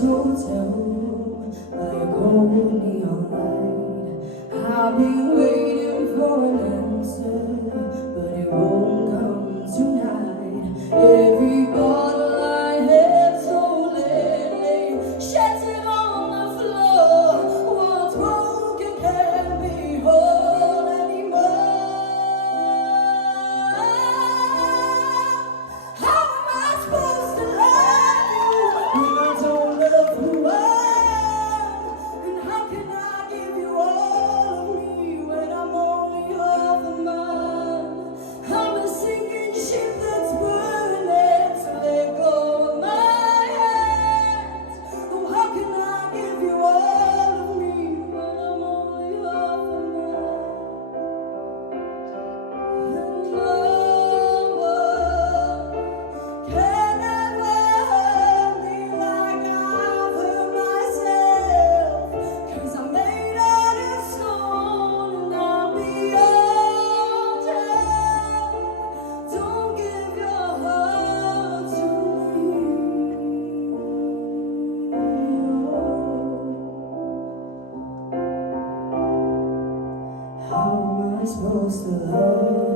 hotel like old neon light. I've been waiting for an answer, but it won't come tonight. Every bottle I have stolen shattered on the floor. What's broken can't be whole anymore. How am I supposed to love you when I don't love who I am? And how can I give you all of me when I'm only half a mile? I'm a sinking ship that's burning, so let go of my hands. Oh, how can I give you all of me when I'm only half a mile? And no one can ever hurt me like I've hurt myself, 'cause I'm made out of stone and I'll be all down. Don't give your heart to me. How am I supposed to love